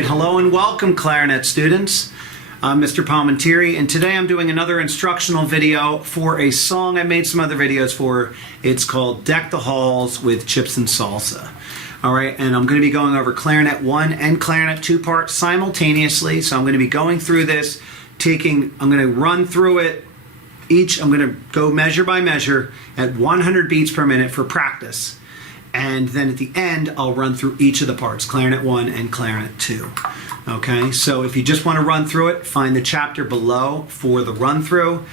right, hello and welcome clarinet students. I'm Mr. Palmentieri, and today I'm doing another instructional video for a song I made some other videos for. It's called Deck the Halls with Chips and Salsa. All right, and I'm going to be going over Clarinet 1 and Clarinet 2 parts simultaneously. So I'm going to be going through this, I'm going to run through it each. I'm going to go measure by measure at 100 beats per minute for practice. And then at the end, I'll run through each of the parts, Clarinet 1 and Clarinet 2. Okay, so if you just want to run through it, find the chapter below for the run through.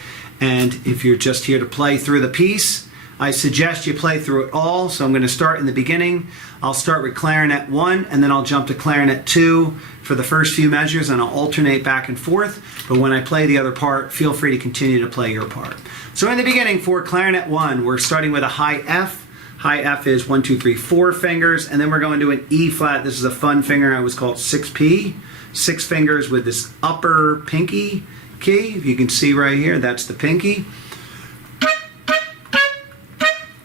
And if you're just here to play through the piece, I suggest you play through it all. So I'm going to start in the beginning. I'll start with Clarinet 1, and then I'll jump to Clarinet 2 for the first few measures, and I'll alternate back and forth. But when I play the other part, feel free to continue to play your part. So in the beginning, for Clarinet 1, we're starting with a high F. High F is 1, 2, 3, 4 fingers, and then we're going to an E flat. This is a fun finger. I always call it 6P. 6 fingers with this upper pinky key. If you can see right here, that's the pinky.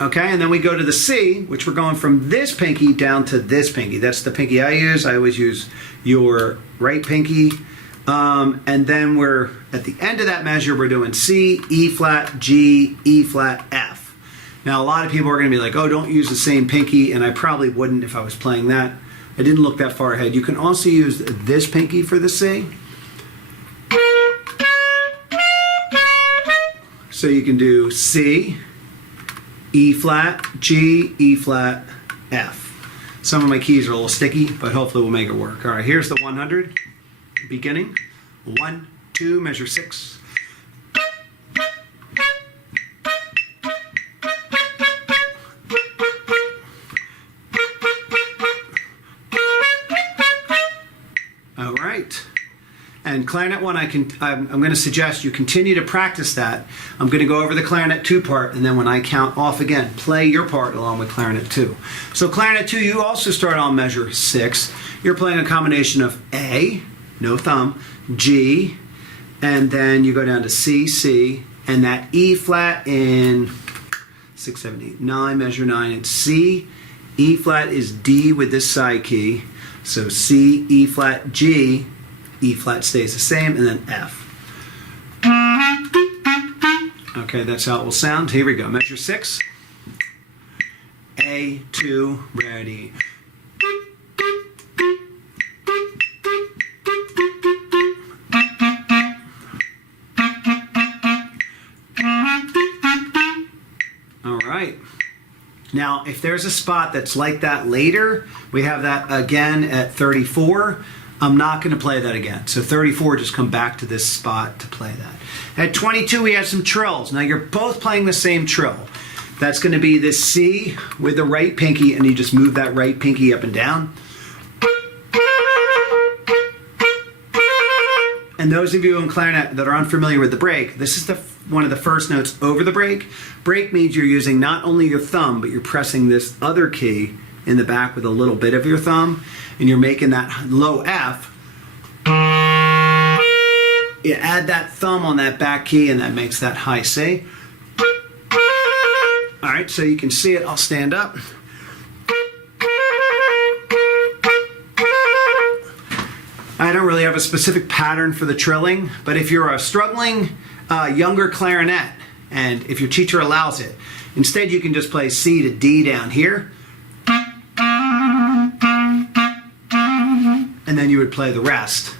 Okay, and then we go to the C, which we're going from this pinky down to this pinky. That's the pinky I use. I always use your right pinky. And then we're, at the end of that measure, we're doing C, E flat, G, E flat, F. Now, a lot of people are going to be like, oh, don't use the same pinky, and I probably wouldn't if I was playing that. I didn't look that far ahead. You can also use this pinky for the C. So you can do C, E flat, G, E flat, F. Some of my keys are a little sticky, but hopefully we'll make it work. All right, here's the 100, beginning. 1, 2, measure 6. All right, and Clarinet 1, I'm going to suggest you continue to practice that. I'm going to go over the Clarinet 2 part, and then when I count off again, play your part along with Clarinet 2. So Clarinet 2, you also start on measure 6. You're playing a combination of A, no thumb, G, and then you go down to C, C, and that E flat in 6, 7, 8, 9, measure 9, it's C. E flat is D with this side key. So C, E flat, G, E flat stays the same, and then F. Okay, that's how it will sound. Here we go. Measure 6. A, 2, ready. All right. Now, if there's a spot that's like that later, we have that again at 34. I'm not going to play that again. So 34, just come back to this spot to play that. At 22, we have some trills. Now, you're both playing the same trill. That's going to be this C with the right pinky, and you just move that right pinky up and down. And those of you in clarinet that are unfamiliar with the break, this is one of the first notes over the break. Break means you're using not only your thumb, but you're pressing this other key in the back with a little bit of your thumb, and you're making that low F. You add that thumb on that back key, and that makes that high C. All right, so you can see it. I'll stand up. I don't really have a specific pattern for the trilling, but if you're a struggling younger clarinet, and if your teacher allows it, instead you can just play C to D down here, and then you would play the rest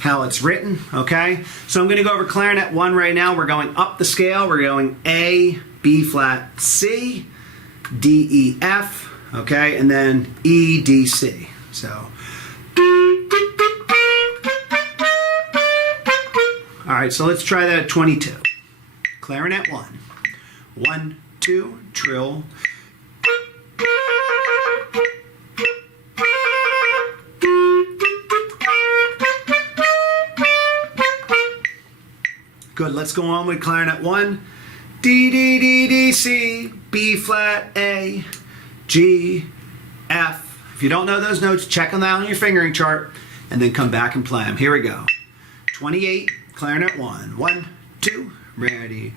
how it's written. Okay, so I'm going to go over Clarinet 1 right now. We're going up the scale. We're going A, B flat, C, D, E, F, okay, and then E, D, C. So all right, so let's try that at 22. Clarinet 1. 1, 2, trill. Good, let's go on with Clarinet 1. D, D, D, D, C, B flat, A, G, F. If you don't know those notes, check them out on your fingering chart, and then come back and play them. Here we go. 28. Clarinet 1. 1, 2, ready.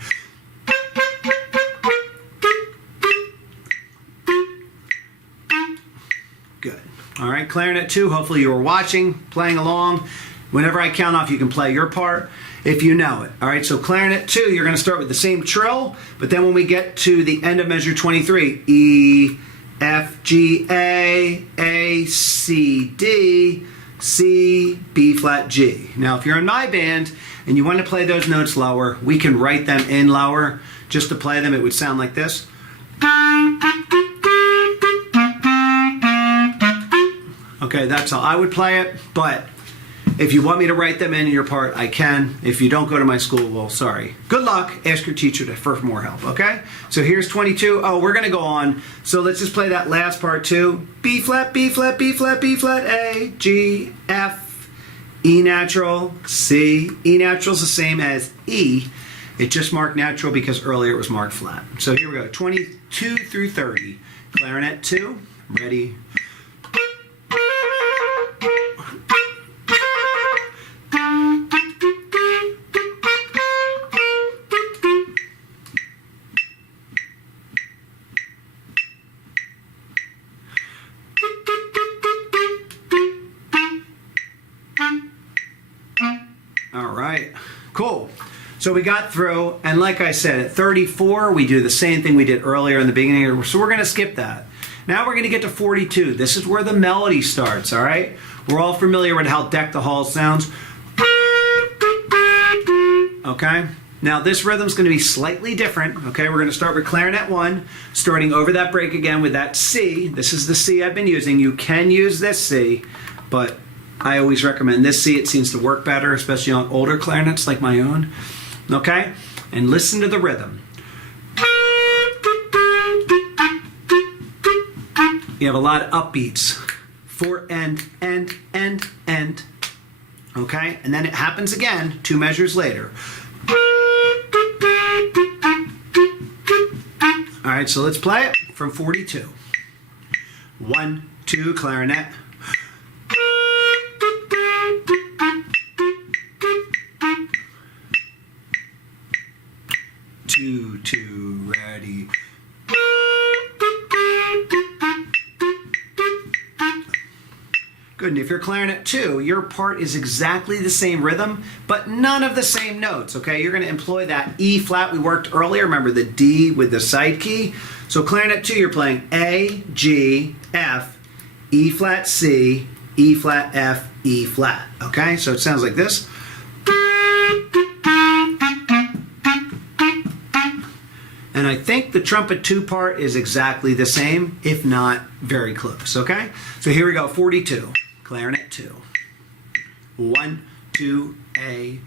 Good. All right, clarinet 2, hopefully you were watching, playing along. Whenever I count off, you can play your part if you know it. All right, so clarinet 2, you're going to start with the same trill, but then when we get to the end of measure 23, E, F, G, A, C, D, C, B flat, G. Now, if you're in my band and you want to play those notes lower, we can write them in lower. Just to play them, it would sound like this. Okay, that's how I would play it, but if you want me to write them in your part, I can. If you don't go to my school, well, sorry. Good luck. Ask your teacher for more help, okay? So here's 22. Oh, we're going to go on. So let's just play that last part too. B flat, B flat, B flat, B flat, A, G, F, E natural, C. E natural is the same as E. It just marked natural because earlier it was marked flat. So here we go. 22 through 30. Clarinet 2. Ready? All right, cool. So we got through, and like I said, at 34, we do the same thing we did earlier in the beginning, so we're going to skip that. Now we're going to get to 42. This is where the melody starts, all right? We're all familiar with how Deck the Halls sounds. Okay? Now this rhythm's going to be slightly different, okay? We're going to start with clarinet 1, starting over that break again with that C. This is the C I've been using. You can use this C, but I always recommend this C. It seems to work better, especially on older clarinets like my own. Okay? And listen to the rhythm. You have a lot of upbeats. For end. Okay? And then it happens again 2 measures later. All right, so let's play it from 42. 1, 2, clarinet. 2, 2, ready. Good, and if you're clarinet 2, your part is exactly the same rhythm, but none of the same notes, okay? You're gonna employ that E flat we worked earlier. Remember the D with the side key? So clarinet 2, you're playing A, G, F, E flat, C, E flat, F, E flat, okay? So it sounds like this. And I think the trumpet 2 part is exactly the same, if not very close, okay? So here we go, 42, clarinet 2. 1, 2, A.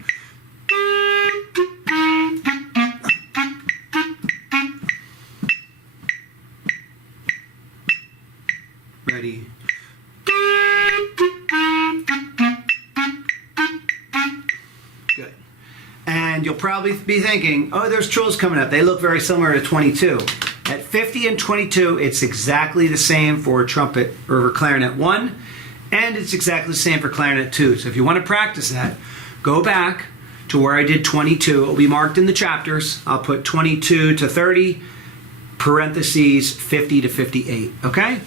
Ready. Good. And you'll probably be thinking, oh, there's trills coming up. They look very similar to 22. At 50 and 22, it's exactly the same for trumpet or clarinet 1, and it's exactly the same for clarinet 2. So if you want to practice that, go back to where I did 22. It will be marked in the chapters. I'll put 22 to 30, parentheses 50 to 58, okay?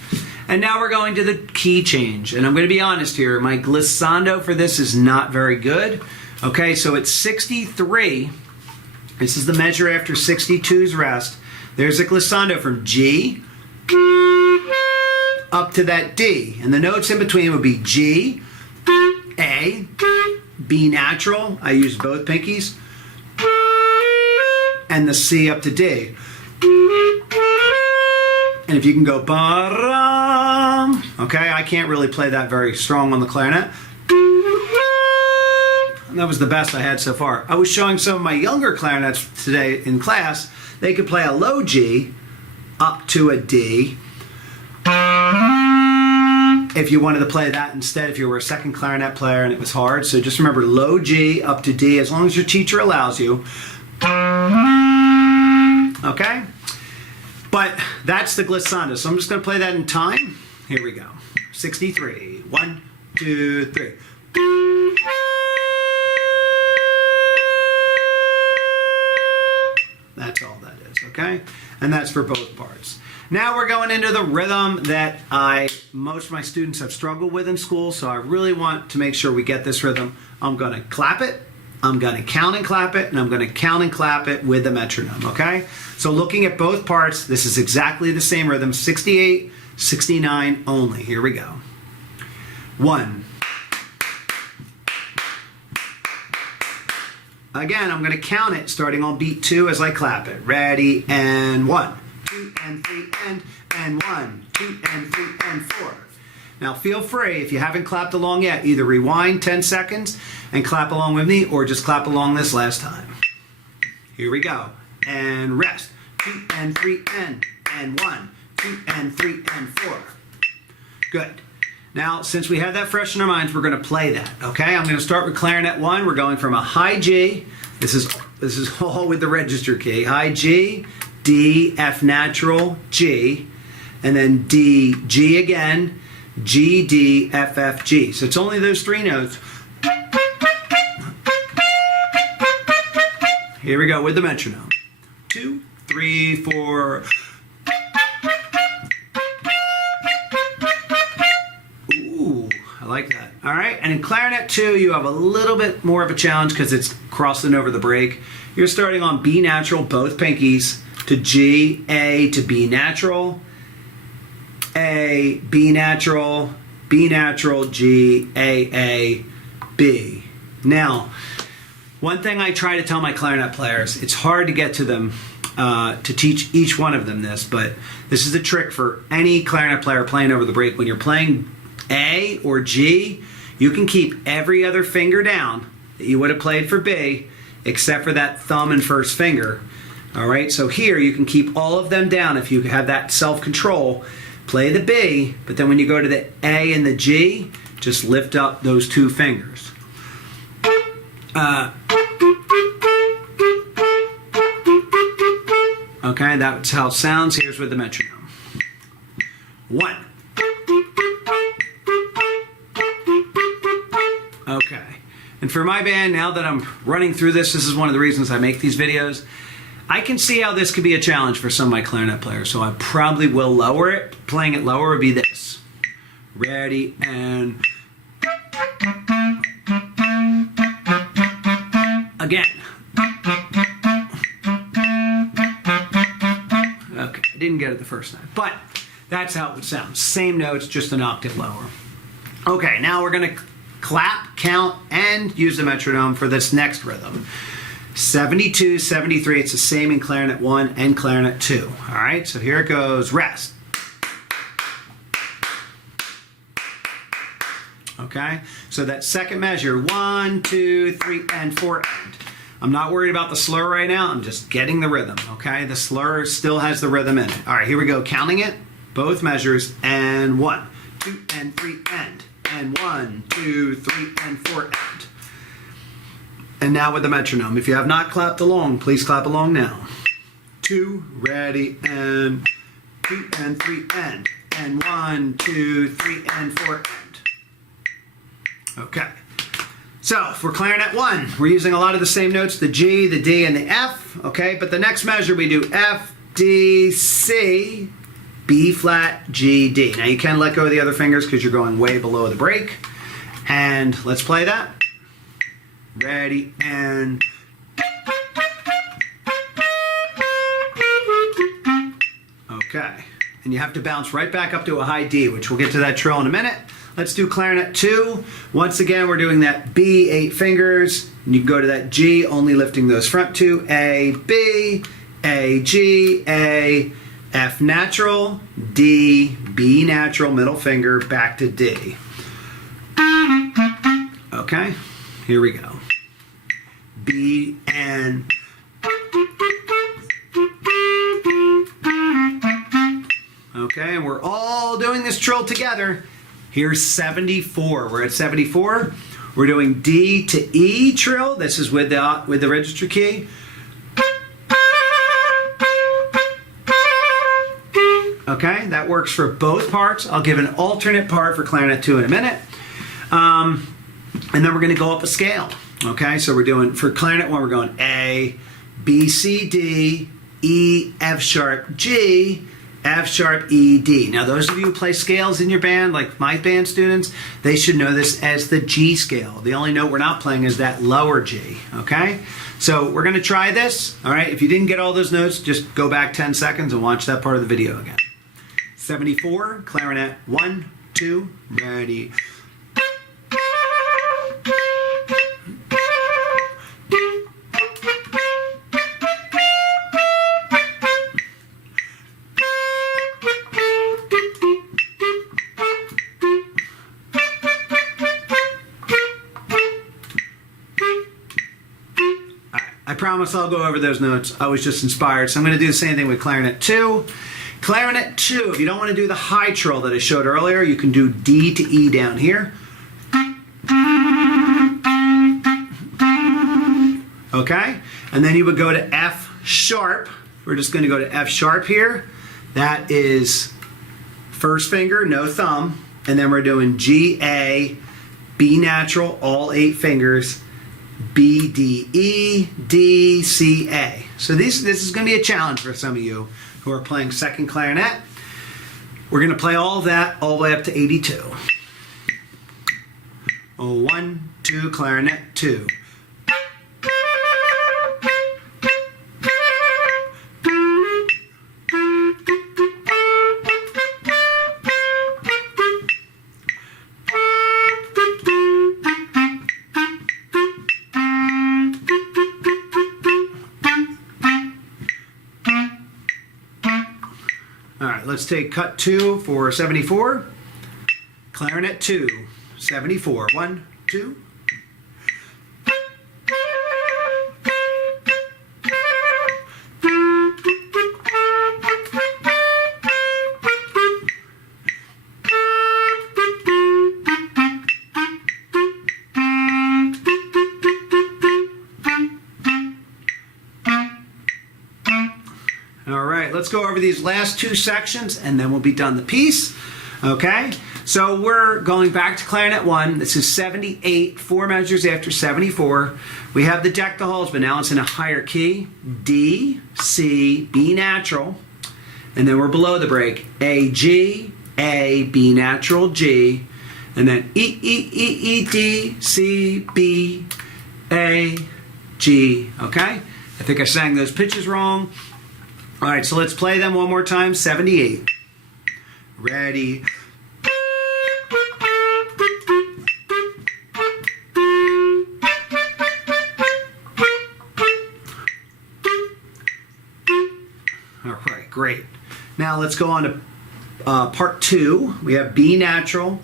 And now we're going to the key change. And I'm going to be honest here, my glissando for this is not very good. Okay, so it's 63. This is the measure after 62's rest. There's a glissando from G up to that D. And the notes in between would be G, A, B natural. I use both pinkies. And the C up to D. And if you can go ba-ram, okay, I can't really play that very strong on the clarinet. And that was the best I had so far. I was showing some of my younger clarinets today in class. They could play a low G up to a D. If you wanted to play that instead, if you were a second clarinet player and it was hard. So just remember low G up to D as long as your teacher allows you. Okay? But that's the glissando. So I'm just going to play that in time. Here we go. 63. 1, 2, 3. That's all that is. okay? And that's for both parts. Now we're going into the rhythm that most of my students have struggled with in school, so I really want to make sure we get this rhythm. I'm going to clap it, I'm going to count and clap it, and I'm going to count and clap it with the metronome, okay? So looking at both parts, this is exactly the same rhythm, 68, 69 only. Here we go. 1. Again, I'm going to count it starting on beat 2 as I clap it. Ready, and 1, 2, and 3, and 1, 2, and 3, and 4. Now feel free, if you haven't clapped along yet, either rewind 10 seconds and clap along with me, or just clap along this last time. Here we go. And rest. 2, and 3, and 1, 2, and 3, and 4. Good. Now, since we have that fresh in our minds, we're going to play that, okay? I'm going to start with clarinet 1. We're going from a high G. This is all with the register key. High G, D, F natural, G, and then D, G again, G, D, F, F, G. So it's only those 3 notes. Here we go with the metronome. 2, 3, 4. Ooh, I like that. All right, and in clarinet 2, you have a little bit more of a challenge because it's crossing over the break. You're starting on B natural, both pinkies, to G, A to B natural, A, B natural, G, A, B. Now, one thing I try to tell my clarinet players, it's hard to get to them, to teach each one of them this, but this is a trick for any clarinet player playing over the break. When you're playing A or G, you can keep every other finger down that you would have played for B, except for that thumb and first finger. All right, so here you can keep all of them down if you have that self-control. Play the B, but then when you go to the A and the G, just lift up those 2 fingers. Okay, that's how it sounds. Here's with the metronome. 1. Okay, and for my band, now that I'm running through this is one of the reasons I make these videos. I can see how this could be a challenge for some of my clarinet players, so I probably will lower it. Playing it lower would be this. Ready, and again. Okay, I didn't get it the first time, but that's how it would sound. Same notes, just an octave lower. Okay, now we're going to clap, count, and use the metronome for this next rhythm. 72, 73, it's the same in clarinet 1 and clarinet 2. All right, so here it goes. Rest. Okay, so that second measure, 1, 2, 3, and 4, end. I'm not worried about the slur right now. I'm just getting the rhythm, okay? The slur still has the rhythm in it. All right, here we go. Counting it, both measures, and 1, 2, and 3, end. And 1, 2, 3, and 4, end. And now with the metronome. If you have not clapped along, please clap along now. 2, ready, and 2, and 3, end. And 1, 2, 3, and 4, end. Okay. So for clarinet 1, we're using a lot of the same notes, the G, the D, and the F, okay? But the next measure we do F, D, C, B flat, G, D. Now you can let go of the other fingers because you're going way below the break. And let's play that. Ready, and okay. And you have to bounce right back up to a high D, which we'll get to that trill in a minute. Let's do clarinet 2. Once again, we're doing that B, 8 fingers. And you can go to that G, only lifting those front 2. A, B, A, G, A, F natural, D, B natural, middle finger, back to D. Okay, here we go. B and okay, and we're all doing this trill together. Here's 74. We're at 74. We're doing D to E trill. This is with the register key. Okay, that works for both parts. I'll give an alternate part for clarinet 2 in a minute. And then we're going to go up a scale. Okay, so we're doing, for clarinet 1, we're going A, B, C, D, E, F sharp, G, F sharp, E, D. Now those of you who play scales in your band, like my band students, they should know this as the G scale. The only note we're not playing is that lower G, okay? So we're gonna try this, all right? If you didn't get all those notes, just go back 10 seconds and watch that part of the video again. 74, clarinet, 1, 2, ready. I promise I'll go over those notes. I was just inspired. So I'm going to do the same thing with clarinet 2. Clarinet 2, if you don't want to do the high trill that I showed earlier, you can do D to E down here. Okay? And then you would go to F sharp. We're just going to go to F sharp here. That is first finger, no thumb. And then we're doing G, A, B natural, all 8 fingers. B, D, E, D, C, A. So this is going to be a challenge for some of you who are playing second clarinet. We're going to play all of that all the way up to 82. 1, 2, clarinet 2. All right, let's take cut 2 for 74. Clarinet 2, 74. 1, 2. All right, let's go over these last 2 sections and then we'll be done the piece. Okay, so we're going back to clarinet 1. This is 78, 4 measures after 74. We have the deck the halls, but now it's in a higher key. D, C, B natural, and then we're below the break. A, G, A, B natural, G, and then E, E, E, E, D, C, B, A, G. Okay, I think I sang those pitches wrong. All right, so let's play them one more time. 78. Ready. All right, great. Now let's go on to part 2. We have B natural,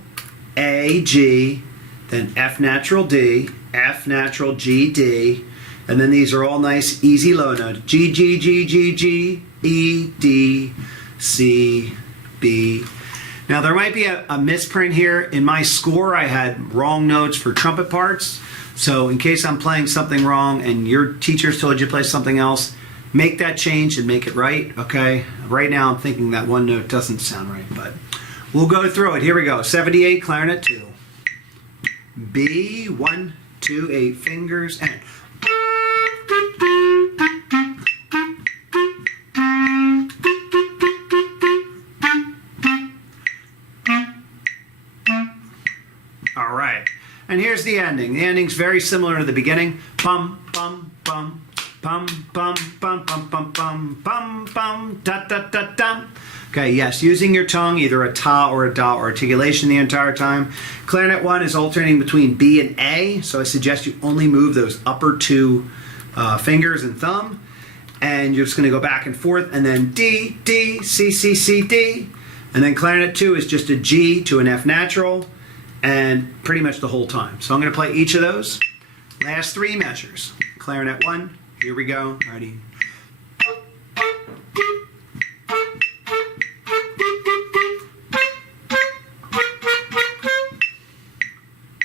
A, G, then F natural, D, F natural, G, D, and then these are all nice, easy low notes. G, G, G, G, G, E, D, C, B. Now there might be a misprint here. In my score I had wrong notes for trumpet parts. So in case I'm playing something wrong and your teachers told you to play something else, make that change and make it right, okay? Right now I'm thinking that one note doesn't sound right, but we'll go through it. Here we go. 78, clarinet 2. B, 1, 2, 8 fingers, and all right, and here's the ending. The ending's very similar to the beginning. Bum, bum, bum, bum, bum, bum, bum, bum, bum, bum, bum, da, da, da, dum. Okay, yes, using your tongue, either a ta or a da articulation the entire time. Clarinet 1 is alternating between B and A, so I suggest you only move those upper 2 fingers and thumb, and you're just going to go back and forth, and then D, D, C, C, C, D, and then clarinet 2 is just a G to an F natural, and pretty much the whole time. So I'm going to play each of those. Last 3 measures. Clarinet 1, here we go, ready.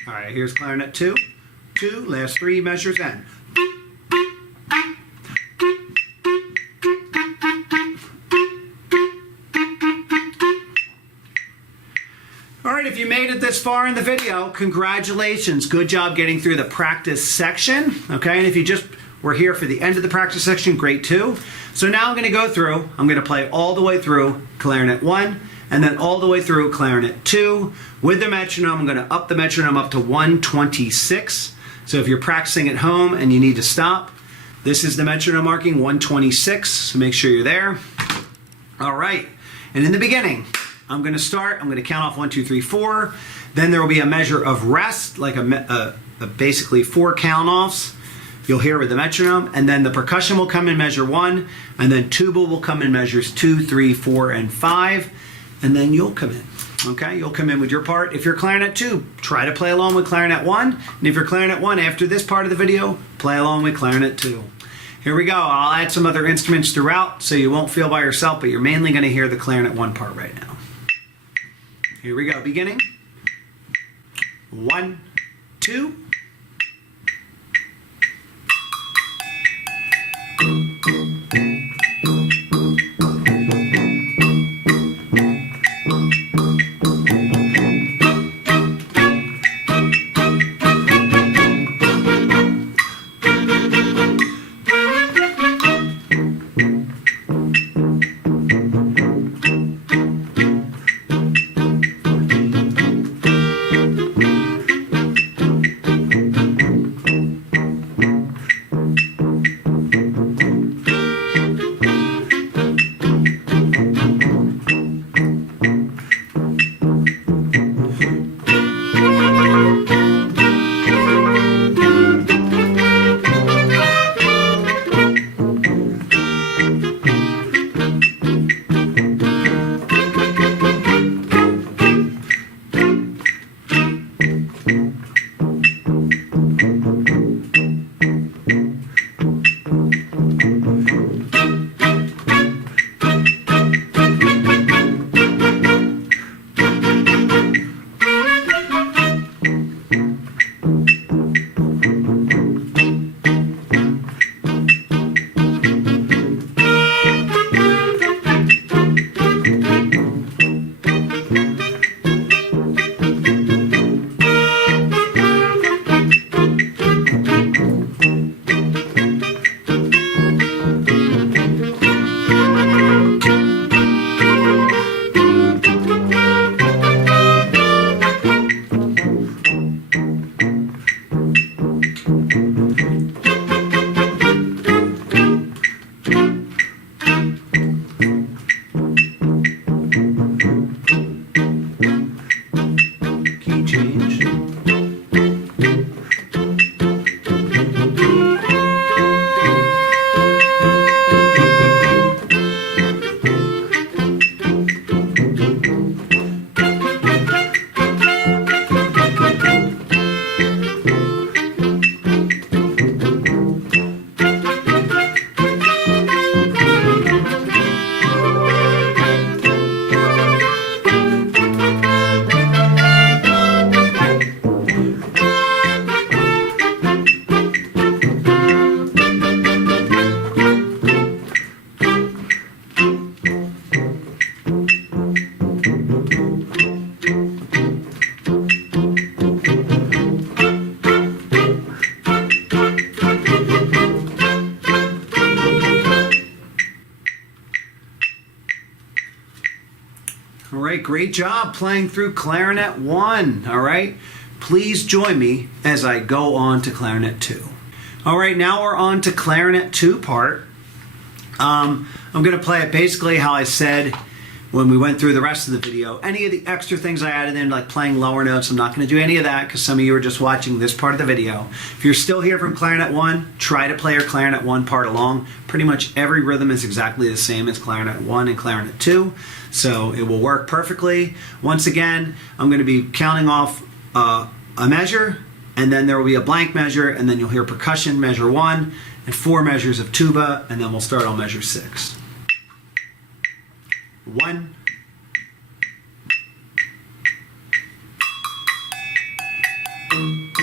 All right, here's clarinet 2, 2, last 3 measures, and all right, if you made it this far in the video, congratulations. Good job getting through the practice section, okay? And if you just we're here for the end of the practice section, grade 2. So now I'm going to go through, I'm going to play all the way through Clarinet 1, and then all the way through Clarinet 2. With the metronome, I'm going to up the metronome up to 126. So if you're practicing at home and you need to stop, this is the metronome marking, 126, so make sure you're there. All right, and in the beginning, I'm going to count off 1, 2, 3, 4. Then there will be a measure of rest, like basically 4 count-offs. You'll hear with the metronome, and then the percussion will come in measure 1, and then tuba will come in measures 2, 3, 4, and 5, and then you'll come in. Okay, you'll come in with your part. If you're Clarinet 2, try to play along with Clarinet 1, and if you're Clarinet 1, after this part of the video, play along with Clarinet 2. Here we go. I'll add some other instruments throughout so you won't feel by yourself, but you're mainly going to hear the Clarinet 1 part right now. Here we go, beginning. 1, 2. All right, great job playing through Clarinet 1. All right, please join me as I go on to Clarinet 2. All right, now we're on to Clarinet 2 part. I'm going to play it basically how I said when we went through the rest of the video. Any of the extra things I added in, like playing lower notes, I'm not going to do any of that because some of you are just watching this part of the video. If you're still here from Clarinet 1, try to play your Clarinet 1 part along. Pretty much every rhythm is exactly the same as Clarinet 1 and Clarinet 2, so it will work perfectly. Once again, I'm going to be counting off a measure, and then there will be a blank measure, and then you'll hear percussion, measure 1, and 4 measures of tuba, and then we'll start on measure 6. 1, 2,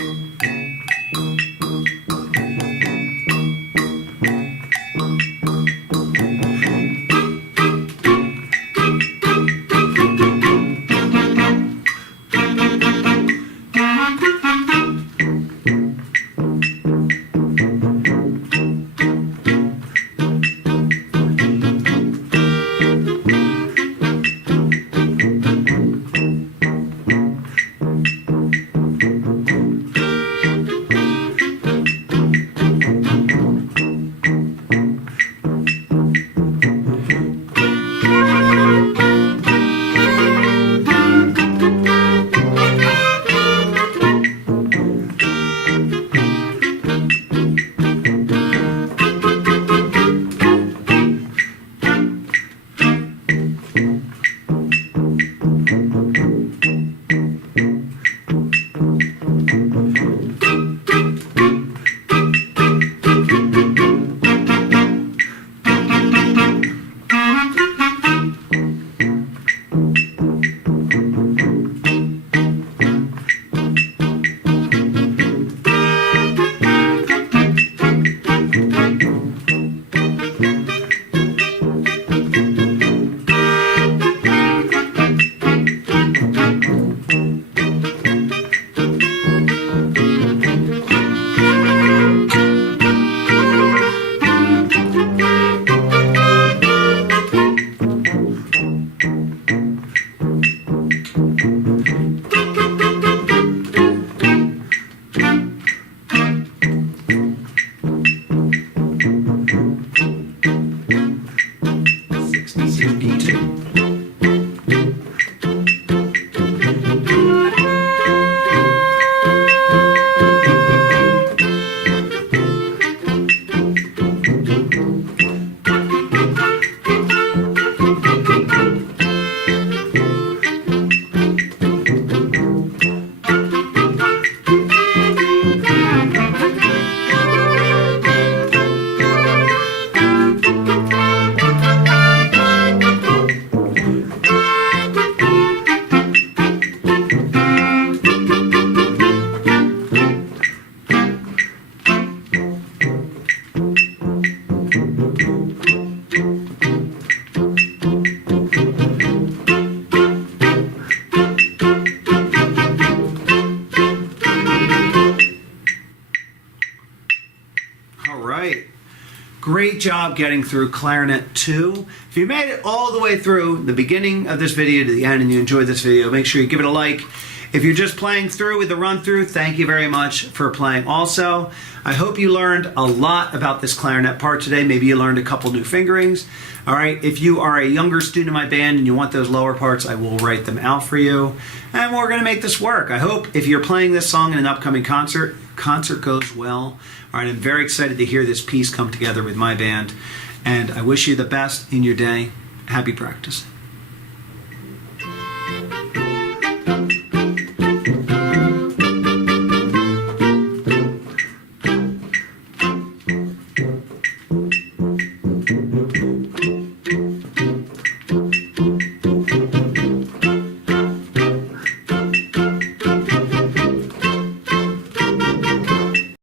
Great job getting through Clarinet 2. If you made it all the way through the beginning of this video to the end and you enjoyed this video, make sure you give it a like. If you're just playing through with the run through, thank you very much for playing also. I hope you learned a lot about this clarinet part today. Maybe you learned a couple new fingerings. All right, if you are a younger student in my band and you want those lower parts, I will write them out for you. And we're gonna make this work. I hope if you're playing this song in an upcoming concert goes well. All right, I'm very excited to hear this piece come together with my band. And I wish you the best in your day. Happy practice.